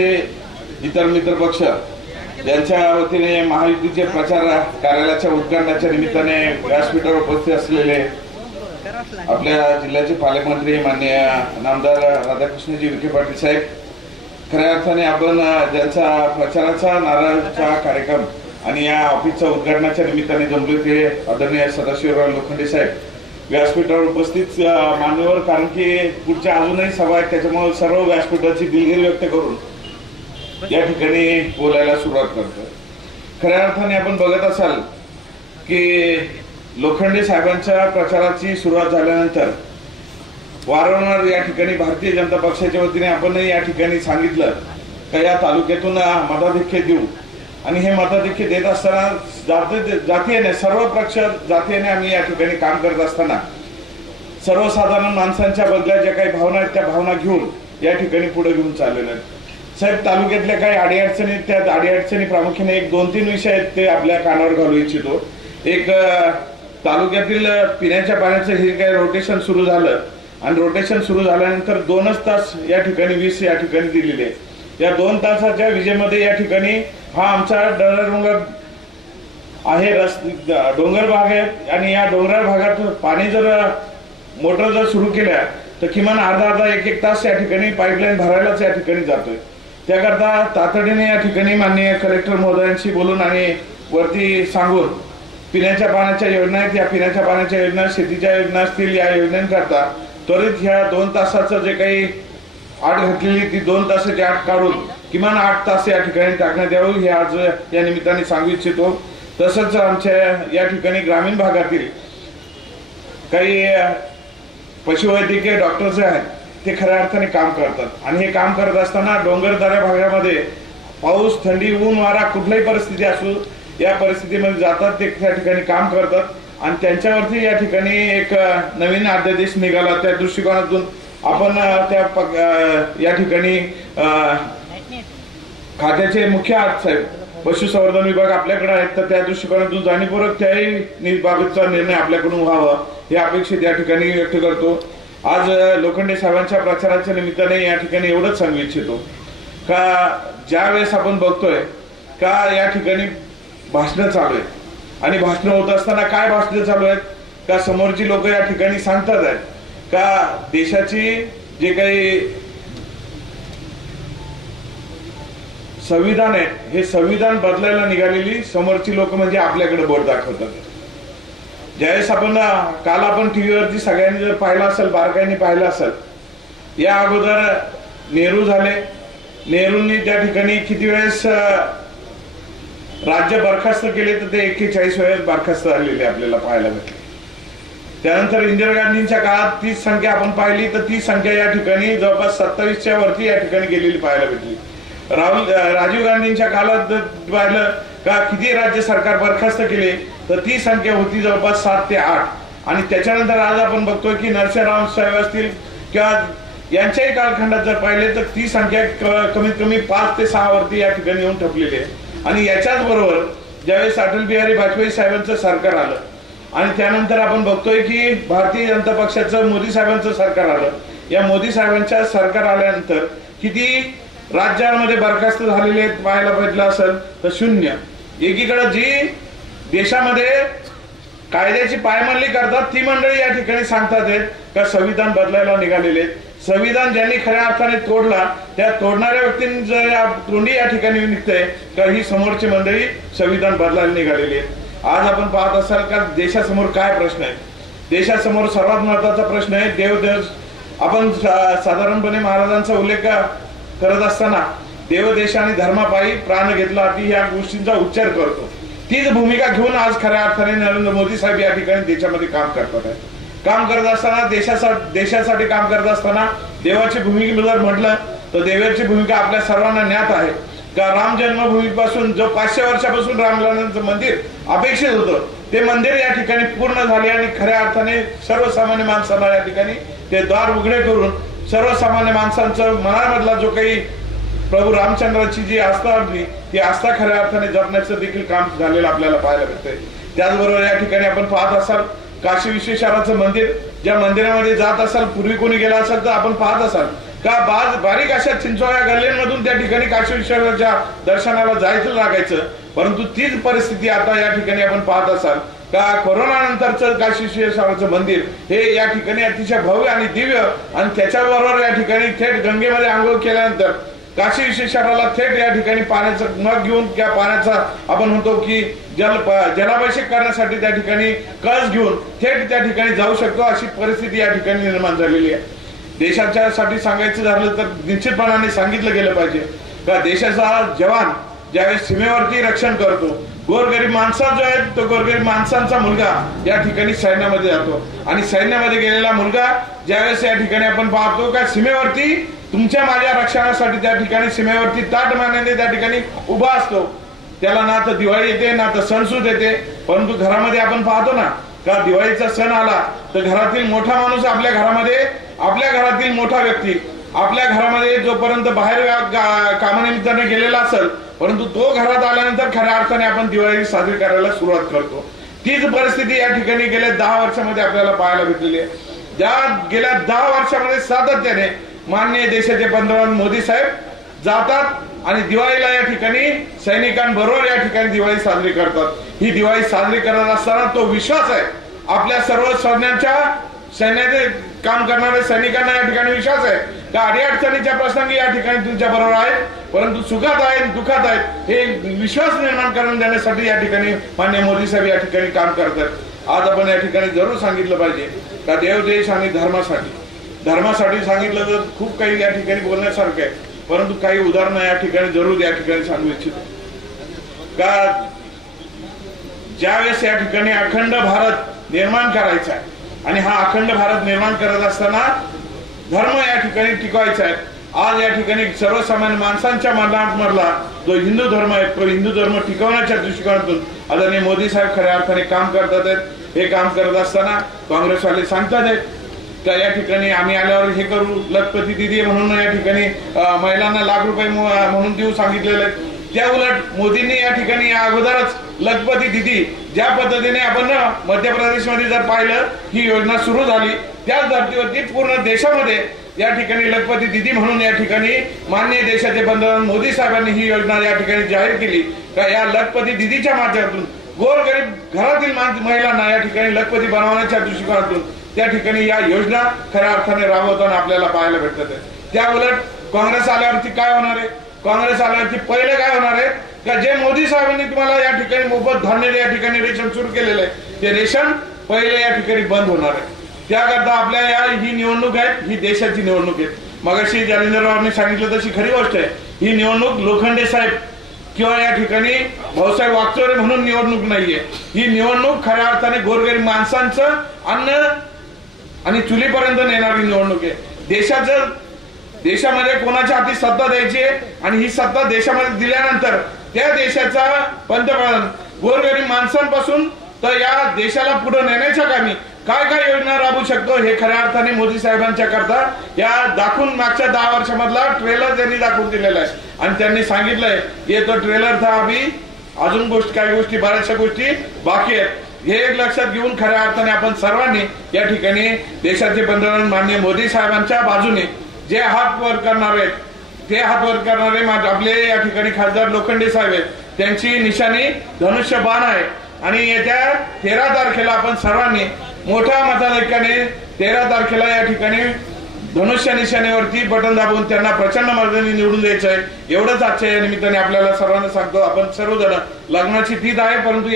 ते इतर मित्र पक्ष यांच्या वतीने महायुतीचे प्रचार कार्यालयाच्या उद्घाटनाच्या निमित्ताने व्यासपीठावर उपस्थित असलेले आपल्या जिल्ह्याचे पालकमंत्री माननीय नामदार राधाकृष्णजी विखे पाटील साहेब खऱ्या अर्थाने आपण ज्यांचा प्रचाराचा नारळचा कार्यक्रम आणि या ऑफिसच्या उद्घाटनाच्या निमित्ताने जमले ते आदरणीय सदाशिवराव लोखंडे साहेब. व्यासपीठावर उपस्थित मान्यवर कारण की पुढच्या अजूनही सभा आहेत त्याच्यामुळे सर्व व्यासपीठाची दिलगिरी व्यक्त करून या ठिकाणी बोलायला सुरुवात करतो. खऱ्या अर्थाने आपण बघत असाल की लोखंडे साहेबांच्या प्रचाराची सुरुवात झाल्यानंतर वारंवार या ठिकाणी भारतीय जनता पक्षाच्या वतीने आपणही या ठिकाणी सांगितलं का या तालुक्यातून मताधिक्य देऊ. आणि हे मताधिक्य देत असताना जाती जातीयाने सर्व पक्ष जातीयाने आम्ही या ठिकाणी काम करत असताना सर्वसाधारण माणसांच्या बदल्या ज्या काही भावना आहेत त्या भावना घेऊन या ठिकाणी पुढे घेऊन चाललेल्या आहेत साहेब तालुक्यातल्या काही अडीअडचणी आहेत, त्या अडीअडचणी प्रामुख्याने एक दोन तीन विषय आहेत ते आपल्या कानावर घालू इच्छितो. एक तालुक्यातील पिण्याच्या पाण्याचं हे काही रोटेशन सुरू झालं आणि रोटेशन सुरू झाल्यानंतर दोनच तास या ठिकाणी वीस या ठिकाणी दिलेले आहे या दोन तासाच्या विजेमध्ये या ठिकाणी हा आमचा डोंगर आहे रस डोंगर भाग आहे आणि या डोंगराळ भागात पाणी जर मोटर जर सुरू केल्या तर किमान अर्धा अर्धा एक एक तास या ठिकाणी पाईपलाईन भरायलाच या ठिकाणी जातोय. त्याकरता तातडीने या ठिकाणी माननीय कलेक्टर महोदयांशी बोलून आणि वरती सांगून पिण्याच्या पाण्याच्या योजना आहेत या पिण्याच्या पाण्याच्या योजना शेतीच्या योजना असतील या योजनांकरता त्वरित ह्या दोन तासाचं जे काही आठ घातलेली ती दोन तासाची आठ काढून किमान आठ तास या ठिकाणी टाकण्यात यावं हे आज या निमित्ताने सांगू इच्छितो. तसंच आमच्या या ठिकाणी ग्रामीण भागातील काही पशुवैद्यकीय डॉक्टर्स जे आहेत ते खऱ्या अर्थाने काम करतात. आणि हे काम करत असताना डोंगरदऱ्या भागामध्ये पाऊस थंडी ऊन वारा कुठल्याही परिस्थिती असू या परिस्थितीमध्ये जातात ते त्या ठिकाणी काम करतात. आणि त्यांच्यावरती या ठिकाणी एक नवीन अध्यादेश निघाला. त्या दृष्टिकोनातून आपण त्या या ठिकाणी खात्याचे मुख्य आयुक्त साहेब पशुसंवर्धन विभाग आपल्याकडे आहेत. तर त्या दृष्टिकोनातून जाणीवपूर्वक त्याही बाबतचा निर्णय आपल्याकडून व्हावा. हे अपेक्षित या ठिकाणी व्यक्त करतो. आज लोखंडे साहेबांच्या प्रचाराच्या निमित्ताने या ठिकाणी एवढंच सांगू इच्छितो. का ज्या वेळेस आपण बघतोय का या ठिकाणी भाषणं चालू आहेत? आणि भाषणं होत असताना काय भाषणं चालू आहेत? का समोरची लोक या ठिकाणी सांगतात आहेत? का देशाची जे काही संविधान आहे हे संविधान बदलायला निघालेली समोरची लोक म्हणजे आपल्याकडे बोट दाखवतात. ज्यावेळेस आपण काल आपण टीव्हीवरती सगळ्यांनी जर पाहिलं असेल बारकाईने पाहिलं असेल या अगोदर नेहरू झाले. नेहरूंनी त्या ठिकाणी किती वेळेस राज्य बरखास्त केले तर ते एक्केचाळीस वेळेस बरखास्त झालेले आपल्याला पाहायला भेटले. त्यानंतर इंदिरा गांधींच्या काळात तीच संख्या आपण पाहिली तर ती संख्या या ठिकाणी जवळपास सत्तावीसच्या वरती या ठिकाणी गेलेली पाहायला भेटली. राहुल राजीव गांधींच्या काळात पाहिलं का किती राज्य सरकार बरखास्त केले तर ती संख्या होती जवळपास सात ते आठ. आणि त्याच्यानंतर आज आपण बघतोय की नरसिंहराव साहेब असतील किंवा यांच्याही कालखंडात जर पाहिले तर ती संख्या कमीत कमी पाच ते सहा वरती या ठिकाणी येऊन ठपलेली आहे. आणि याच्याच बरोबर ज्यावेळेस अटल बिहारी वाजपेयी साहेबांचं सरकार आलं आणि त्यानंतर आपण बघतोय की भारतीय जनता पक्षाचं मोदी साहेबांचं सरकार आलं. या मोदी साहेबांच्या सरकार आल्यानंतर किती राज्यांमध्ये बरखास्त झालेले आहेत पाहायला भेटलं असेल तर शून्य. एकीकडे जी देशामध्ये कायद्याची पायमल्ली करतात ती मंडळी या ठिकाणी सांगतात का संविधान बदलायला निघालेले संविधान ज्यांनी खऱ्या अर्थाने तोडला त्या तोडणाऱ्या व्यक्तींचं तोंडी या ठिकाणी निघते का ही समोरची मंडळी संविधान बदलायला निघालेली आहेत. आज आपण पाहत असाल का देशासमोर काय प्रश्न आहे देशासमोर सर्वात महत्त्वाचा प्रश्न आहे देवदेव आपण साधारणपणे महाराजांचा उल्लेख करत असताना देवदेश आणि धर्मापायी प्राण घेतला ती या गोष्टींचा उच्चार करतो. तीच भूमिका घेऊन आज खऱ्या अर्थाने नरेंद्र मोदी साहेब या ठिकाणी देशामध्ये काम करतात काम करत असताना देशासाठी देशासाठी काम करत असताना देवाची भूमिका जर म्हटलं तर देवाची भूमिका आपल्या सर्वांना ज्ञात आहे. का राम जन्मभूमीपासून जो पाचशे वर्षापासून रामलालांचं मंदिर अपेक्षित होतं ते मंदिर या ठिकाणी पूर्ण झाले आणि खऱ्या अर्थाने सर्वसामान्य माणसांना या ठिकाणी ते द्वार उघडे करून सर्वसामान्य माणसांचं मनामधला जो काही प्रभू रामचंद्राची जी आस्था होती ती आस्था खऱ्या अर्थाने जपण्याचं देखील काम झालेलं आपल्याला पाहायला भेटतंय त्याचबरोबर या ठिकाणी आपण पाहत असाल काशी विश्वेश्वराचं मंदिर ज्या मंदिरामध्ये जात असाल पूर्वी कोणी गेला असाल तर आपण पाहत असाल. का बाज बारीक अशा चिंचोळ्या गल्ल्यांमधून त्या ठिकाणी काशी विश्वेश्वराच्या दर्शनाला जायचं लागायचं परंतु तीच परिस्थिती आता या ठिकाणी आपण पाहत असाल. का कोरोना नंतरचं काशी विश्वेश्वराचं मंदिर? हे या ठिकाणी अतिशय भव्य आणि दिव्य आणि त्याच्याबरोबर या ठिकाणी थेट गंगेमध्ये आंघोळ केल्यानंतर काशी विश्वेश्वराला थेट या ठिकाणी पाण्याचं मग घेऊन त्या पाण्याचा आपण म्हणतो की जल जलाभिषेक करण्यासाठी त्या ठिकाणी कळस घेऊन थेट त्या ठिकाणी जाऊ शकतो. अशी परिस्थिती या ठिकाणी निर्माण झालेली आहे. देशाच्या साठी सांगायचं झालं तर निश्चितपणाने सांगितलं गेलं पाहिजे. का देशाचा जवान ज्यावेळेस सीमेवरती रक्षण करतो गोरगरीब माणसा जो आहे तो गोरगरीब माणसांचा मुलगा या ठिकाणी सैन्यामध्ये जातो. आणि सैन्यामध्ये गेलेला मुलगा ज्यावेळेस या ठिकाणी आपण पाहतो का सीमेवरती तुमच्या माझ्या रक्षणासाठी त्या ठिकाणी सीमेवरती ताट मानाने त्या ठिकाणी उभा असतो. त्याला ना तर दिवाळी येते ना तर सणसूद येते. परंतु घरामध्ये आपण पाहतो ना का दिवाळीचा सण आला तर घरातील मोठा माणूस आपल्या घरामध्ये आपल्या घरातील मोठा व्यक्ती आपल्या घरामध्ये जोपर्यंत बाहेर कामानिमित्ताने गेलेला असेल परंतु तो घरात आल्यानंतर खऱ्या अर्थाने आपण दिवाळी साजरी करायला सुरुवात करतो. तीच परिस्थिती या ठिकाणी गेल्या दहा वर्षामध्ये आपल्याला पाहायला भेटलेली आहे. ज्या गेल्या दहा वर्षामध्ये सातत्याने माननीय देशाचे पंतप्रधान मोदी साहेब जातात आणि दिवाळीला या ठिकाणी सैनिकांबरोबर या ठिकाणी दिवाळी साजरी करतात. ही दिवाळी साजरी करत असताना तो विश्वास आहे. आपल्या सर्व सैन्यांच्या सैन्याचे काम करणाऱ्या सैनिकांना या ठिकाणी विश्वास आहे. का अडीअडचणीच्या प्रसंगी या ठिकाणी तुमच्या बरोबर आहेत? परंतु सुखात आहेत दुखात आहेत हे विश्वास निर्माण करून देण्यासाठी या ठिकाणी मान्य मोदी साहेब या ठिकाणी काम करतात. आज आपण या ठिकाणी जरूर सांगितलं पाहिजे का देवदेश आणि धर्मासाठी. धर्मासाठी सांगितलं तर खूप काही या ठिकाणी बोलण्यासारखं आहे. परंतु काही उदाहरणं या ठिकाणी जरूर या ठिकाणी सांगू इच्छितो. का ज्यावेळेस या ठिकाणी अखंड भारत निर्माण करायचा आहे आणि हा अखंड भारत निर्माण करत असताना धर्म या ठिकाणी टिकवायचा आहे. आज या ठिकाणी सर्वसामान्य माणसांच्या मनात मधला जो हिंदू धर्म आहे तो हिंदू धर्म टिकवण्याच्या दृष्टिकोनातून आदरणीय मोदी साहेब खऱ्या अर्थाने काम करतात आहेत. हे काम करत असताना काँग्रेसवाले सांगतात आहेत. का या ठिकाणी आम्ही आल्यावर हे करू लखपती दिदी म्हणून या ठिकाणी महिलांना लाख रुपये म्हणून देऊ सांगितलेले आहेत. त्या उलट मोदींनी या ठिकाणी या अगोदरच लखपती दिदी ज्या पद्धतीने आपण मध्य प्रदेशमध्ये जर पाहिलं ही योजना सुरू झाली त्याच धर्तीवरती पूर्ण देशामध्ये या ठिकाणी लखपती दिदी म्हणून या ठिकाणी माननीय देशाचे पंतप्रधान मोदी साहेबांनी ही योजना या ठिकाणी जाहीर केली. का या लखपती दिदीच्या माध्यमातून गोरगरीब घरातील महिलांना या ठिकाणी लखपती बनवण्याच्या दृष्टिकोनातून त्या ठिकाणी या योजना खऱ्या अर्थाने राबवताना आपल्याला पाहायला भेटतात. आहे. त्या उलट काँग्रेस आल्यावरती काय होणार आहे? काँग्रेस आल्यावरती पहिले काय होणार आहे? का जे मोदी साहेबांनी तुम्हाला या ठिकाणी मोफत धान्य या ठिकाणी रेशन सुरू केलेलं आहे ते रेशन पहिले या ठिकाणी बंद होणार आहे. त्याकरता आपल्या या ही निवडणूक आहे ही देशाची निवडणूक आहे. मगाशी जालिंदररावांनी सांगितलं तशी खरी गोष्ट आहे. ही निवडणूक लोखंडे साहेब किंवा या ठिकाणी भाऊसाहेब वागचोरे म्हणून निवडणूक नाहीये. ही निवडणूक खऱ्या अर्थाने गोरगरीब माणसांचं अन्न आणि चुलीपर्यंत नेणारी निवडणूक आहे. देशाचं देशामध्ये कोणाच्या हाती सत्ता द्यायची आहे आणि ही सत्ता देशामध्ये दिल्यानंतर त्या देशाचा पंतप्रधान गोरगरीब माणसांपासून तर या देशाला पुढे नेण्याच्या कामी काय काय योजना राबवू शकतो हे खऱ्या अर्थाने मोदी साहेबांच्या करता या दाखवून मागच्या दहा वर्षामधला ट्रेलर त्यांनी दाखवून दिलेला आहे. आणि त्यांनी सांगितलंय ये तो ट्रेलर था अभी अजून गोष्टी काही गोष्टी बऱ्याचशा गोष्टी बाकी आहेत. हे एक लक्षात घेऊन खऱ्या अर्थाने आपण सर्वांनी या ठिकाणी देशाचे पंतप्रधान माननीय मोदी साहेबांच्या बाजूने जे हात वर करणार आहेत ते हात वर करणारे आपले या ठिकाणी खासदार लोखंडे साहेब आहेत त्यांची निशाणी धनुष्य बाण आहे. आणि येत्या तेरा तारखेला आपण सर्वांनी मोठ्या मताधिक्याने तेरा तारखेला या ठिकाणी धनुष्य निशाणीवरती बटन दाबून त्यांना प्रचंड मार्गाने निवडून द्यायचं आहे. एवढंच आजच्या या निमित्ताने आपल्याला सर्वांना सांगतो आपण सर्वजण लग्नाची तीत आहे परंतु